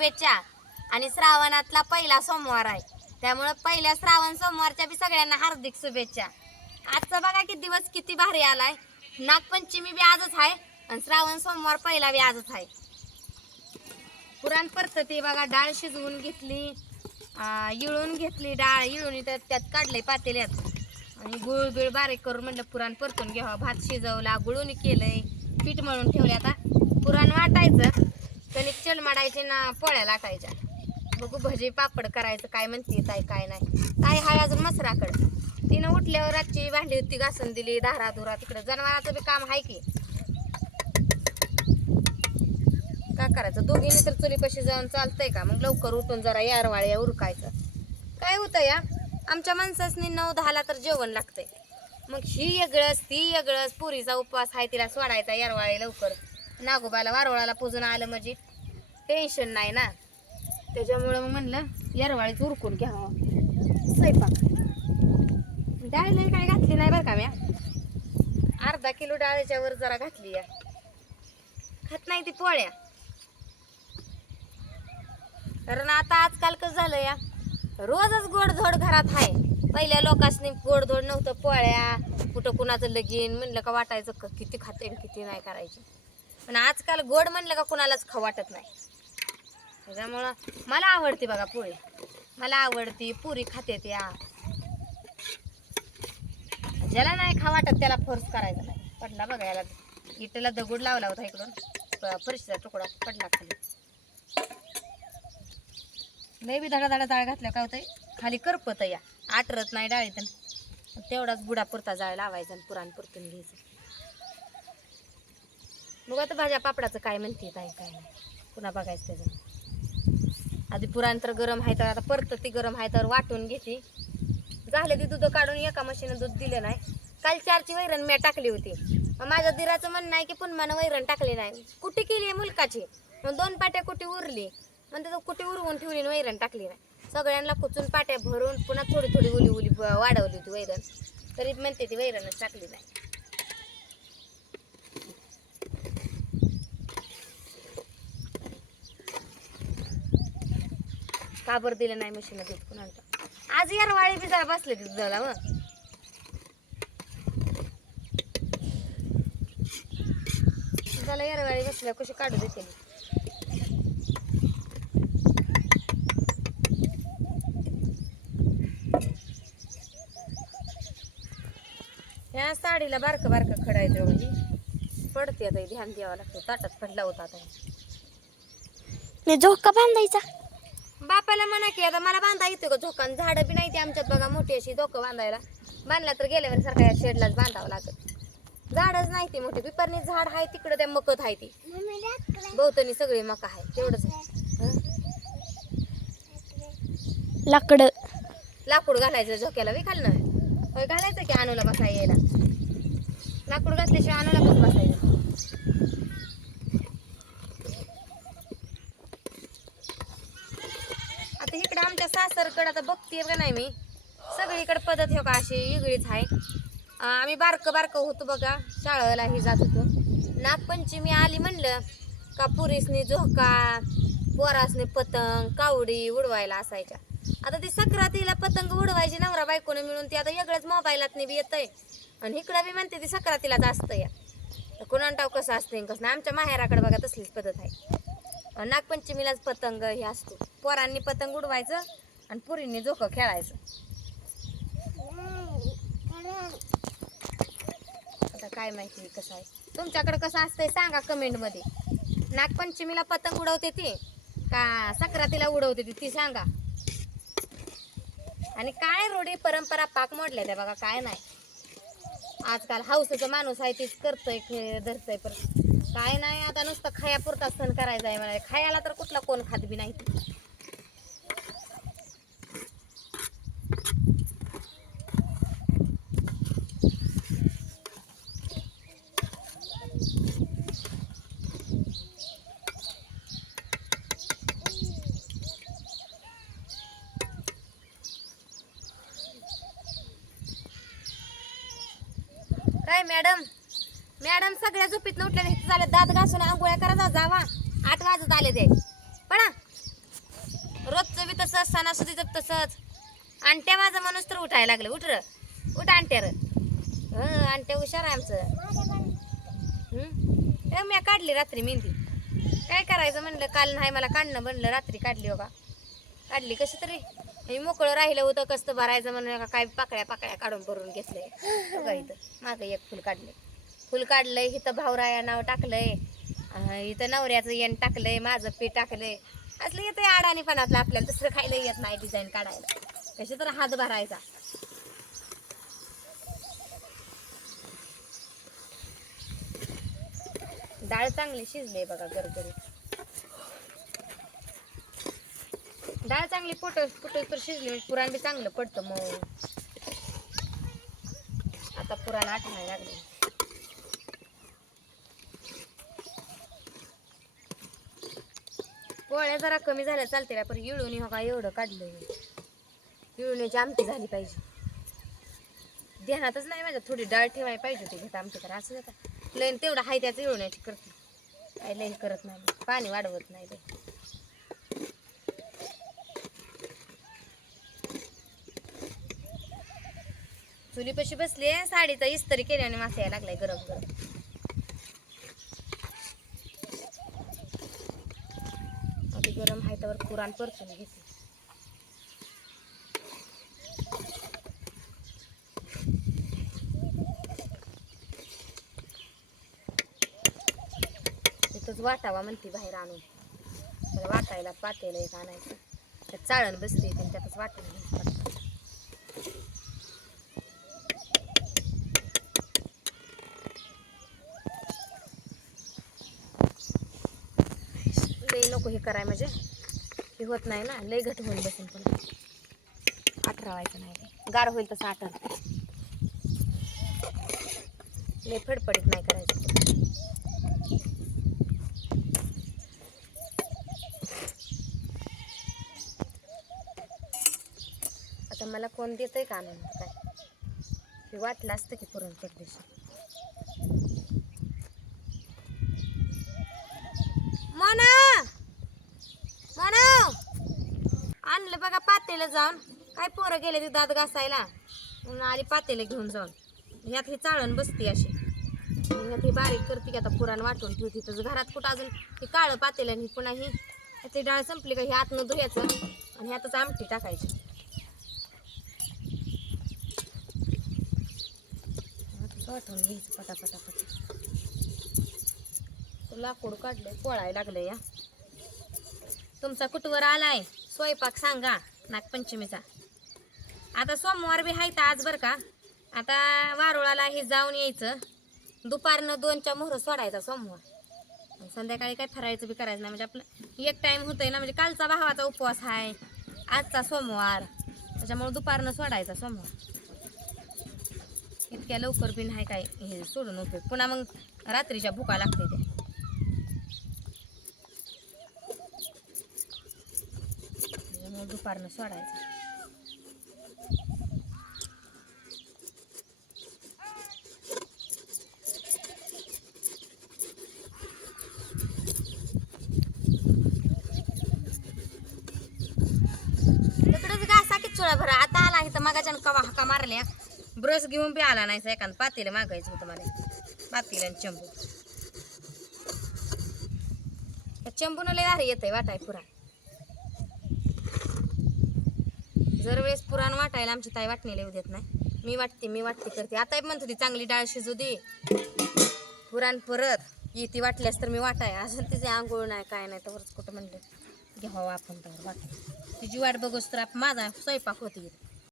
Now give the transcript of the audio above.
शुभेच्छा. आणि श्रावणातला पहिला सोमवार आहे, त्यामुळे पहिल्या श्रावण सोमवारच्या बी सगळ्यांना हार्दिक शुभेच्छा. आजचा बघा किती दिवस किती भारी आलाय. नागपंचमी बी आजच आहे आणि श्रावण सोमवार पहिला बी आजच आहे. पुराण पद्धती बघा, डाळ शिजवून घेतली, इळून घेतली डाळ, इळून त्यात काढले पातेल्यात आणि गुळ बिळ बारीक करून म्हणलं पुराण परतून घ्यावा. भात शिजवला, गुळून केलंय, पीठ मळून ठेवले. आता पुराण वाटायचं, कणिक चलमाडायची ना पोळ्या लाटायच्या. बघू भजी पापड करायचं काय म्हणते ताई काय नाही. ताई हाय अजून मसराकडं. तिनं उठल्यावर रातची भांडी होती घासून दिली, धारा धुरा. तिकडं जनावराचं बी काम आहे की काय करायचं. दोघींनी तर चुलीपाशी जाऊन चालतंय का. मग लवकर उठून जरा यारवाळ्या उरकायचं. काय होतं या आमच्या माणसासनी 9-10ला तर जेवण लागतंय. मग ही वेगळंच ती वेगळंच. पुरीचा उपवास आहे, तिला सोडायचा यारवाळे लवकर. नागोबाला वारवळाला पूजून आलं म्हणजे टेन्शन नाही ना. त्याच्यामुळं मग म्हणलं यारवाळीच उरकून घ्यावं. स्वयंपाक डाळ लई काय घातली नाही बरं का म्या. अर्धा किलो डाळीच्या वर जरा घातली या. खात नाही ती पोळ्या. कारण आता आजकाल कसं झालं या, रोजच गोडधोड घरात आहे. पहिल्या लोकांनी गोडधोड नव्हतं. पोळ्या कुठं कुणाचं लगीन म्हणलं का वाटायचं किती खाते किती नाही करायची. पण आजकाल गोड म्हणलं का कुणालाच खाऊ वाटत नाही. त्याच्यामुळं मला आवडते बघा पोळी, मला आवडती. पुरी खाते त्या. ज्याला नाही खा वाटत त्याला फोर्स करायचा नाही. पडला बघा याला, इटेला दगड लावला होता इकडून, फरशीचा तुकडा पडला खाली. लय बी धडा धडा डाळ घातल्या काय होतंय, खाली करपत या, आटरत नाही डाळीत. तेवढाच बुडा पुरता जाळ लावायचा आणि पुराण परतून घ्यायचं. मग आता भाज्या पापडाचं काय म्हणते काय काय नाही पुन्हा बघायचं त्याचं. आधी पुराण तर गरम आहे, तर आता परत ती गरम आहे तर वाटून घेते. झाले ती दूध काढून एका मशीनं दूध दिलं नाही. काल 4ची वैरण मी टाकली होती. मग माझं दिराचं म्हणणं आहे की पुन्हा वैरण टाकली नाही. कुटी केली आहे मुलकाची, मग 2 पाट्या कुटी उरली. मग त्याचं कुटी उरवून ठेवली, वैरण टाकली नाही. सगळ्यांना कुचून पाट्या भरून पुन्हा थोडी थोडी उली उली वाढवली होती वैरण. तरी म्हणते ती वैरणच टाकली नाही. काबर दिलं नाही मशीन दूध कुणाला. आज यारवाळी बी जरा बसले दुधाला. मग दुधाला यारवाळी बसल्या कशी काढू देते. ह्या साडीला बारकं बारकं खडायचं म्हणजे पडते. आता ध्यान द्यावं लागतं. ताटात पडला होता आता. झोका बांधायचा बापाला म्हणा की आता मला बांधा येतो का झोका. झाडं बी नाही ती आमच्यात बघा मोठी अशी झोकं बांधायला. बांधला तर गेल्यावर सारखा या शेडलाच बांधावं लागत. झाडच नाही ती मोठी. पिपरनी झाड आहे तिकडं, त्या मकत आहे ती बहुतनी सगळी मका आहे. तेवढंच लाकूड घालायचं झोक्याला बी खालनं. होय घालायचं की आणूला बसाय यायला. लाकूड घातल्याशिवाय आणूला कसं बसायचं. आता इकडं आमच्या सासरकडं आता बघते का नाही मी, सगळीकडे पद्धत हो का अशी वेगळीच आहे. आम्ही बारकं बारकं होतो बघा, शाळेलाही जात होतो. नागपंचमी आली म्हणलं का पुरीसनी झोका, पोरासनी पतंग, कावडी उडवायला असायच्या. आता ती सक्रातीला पतंग उडवायची नवरा बायकोने मिळून, ती आता वेगळंच मोबाईलातनी बी येतंय. आणि इकडं बी म्हणते ती सक्रातीलाच असतं या. कुणाला ठाव कसं असतं कसं नाही. आमच्या माहेराकडे बघा तसलीच पद्धत आहे. नागपंचमीलाच पतंग हे असतो. पोरांनी पतंग उडवायचं आणि पुरींनी झोकं खेळायचं. आता काय माहिती कसं आहे तुमच्याकडे कसं असतंय सांगा कमेंटमध्ये. नागपंचमीला पतंग उडवते ती का सक्रातीला उडवते ती सांगा. आणि काय रोडी परंपरा पाक मोडल्या त्या बघा. काय नाही आजकाल हौसेचा माणूस आहे तीच करतोय धरतोय. पण काय नाही आता नुसतं खायापुरता सण करायचा आहे मला. खायला तर कुठला कोण खात बी नाही. काय मॅडम मॅडम सगळ्या झोपीत उठल्या झाले. दात घासून आंघोळ्या करा जावा. 8 वाजत आले ते. पण कसं सणासुदीचं तसंच. आणट्या माझं माणूस तर उठायला लागलं. उठ र उठ आणट्या र. आणट्या हुशार आहे आमचं. मी काढली रात्री मेहंदी. काय करायचं म्हणलं, काल नाही मला काढणं म्हणलं, रात्री काढली हो का. काढली कशी तरी. हे मोकळं राहिलं होतं कसं भरायचं म्हणून काय पाकळ्या काढून भरून घेतलंय बघा. इथं मागं एक फुल काढलंय. फुल काढलंय. इथं भावराया नाव टाकलंय. इथं नवऱ्याचं येण टाकलंय. माझं पीठ टाकलंय. असलं येतं अडाणीपणातलं आपल्याला. दुसरं खायला येत नाही डिझाईन काढायला. कशी तर हात भरायचा. डाळ चांगली शिजली बघा गरगरीत. डाळ चांगली तर शिजली. पुराण बी चांगलं पडतं मग. आता पुराण आठवायला लागले. पोळ्या जरा कमी झाल्या चालते पण इळून हो का एवढं काढलंय. इळूण्याची आमटी झाली पाहिजे. ध्यानातच नाही माझ्या. थोडी डाळ ठेवायला पाहिजे होती घेत आमटी. तर असं जातं लय तेवढं हाय त्याचं इळवण्याची करते. काय लई करत नाही. पाणी वाढवत नाही. चुलीपाशी बसली. साडीचा इस्त्री केल्याने मासा यायला लागलाय गरम गरम. आधी गरम आहे त्यावर पुराण परतून घेते. तिथंच वाटावा म्हणते बाहेर आणून. त्याला वाटायला पातेलं एक आणायचं. त्यात चाळण बसते त्यातच वाटून घ्यायचं. लई नको हे कराय म्हणजे हे होत नाही ना. लई घट होऊन बसेल पण आठरावायचं नाही. गार होईल तसं आठर. लई फडफडीत नाही करायचं. आता मला कोण देतंय का आणून काय. हे वाटलं असतं की पुरण परदेशी. आणलं बघा पातेलं जाऊन. काय पोरं गेले ते दात घासायला आली पातेलं घेऊन जाऊन. ह्यात ही चाळण बसती अशी. ह्यात ही बारीक करते की आता पुराण वाटून ठेवते. तर घरात कुठं अजून हे काळं पातेलं आणि पुन्हा ही ह्याची डाळ संपली का हे आतनं धुयाचं आणि ह्यातच आमटी टाकायची. वाटून घ्यायचं पटापटा. लाकूड काढलंय पोळायला लागलंय. या तुमचा कुठवर आलाय स्वयंपाक सांगा नागपंचमीचा. आता सोमवार बी हाय तर आज बरं का. आता वारुळाला हे जाऊन यायचं. दुपारनं 2च्या मोहर सोडायचा सोमवार. संध्याकाळी काय फरायचं बी करायचं नाही. म्हणजे आपलं एक टाईम होतंय ना. म्हणजे कालचा भावाचा उपवास आहे. आजचा सोमवार. त्याच्यामुळे दुपारनं सोडायचा सोमवार. इतक्या लवकर बी नाही काय हे सोडून उपयोग. पुन्हा मग रात्रीच्या भुका लागते ते. मग दुपारनं सोडायचं. तिकडंच घासा की चुळा भरा. आता आला इथं मागाच्या कवा हका मारल्या. ब्रश घेऊन बी आला नाही. एखादं पातेलं मागायचं होतं मला. पातेलं आणि चंबू. त्या चंबून लय भारी येतंय वाटाय पुराण. जर वेळेस पुराण वाटायला आमची ताई वाटणीला येऊ देत नाही. मी वाटते करते. आता म्हणत होती चांगली डाळ शिजू दे पुराण परत येते वाटल्यास तर मी वाटाय. असं तिचे आंघोळ नाही काय नाही तर कुठं म्हणलं घ्यावं आपण तर वाट. तिची वाट बघूस तर माझा स्वयंपाक होती.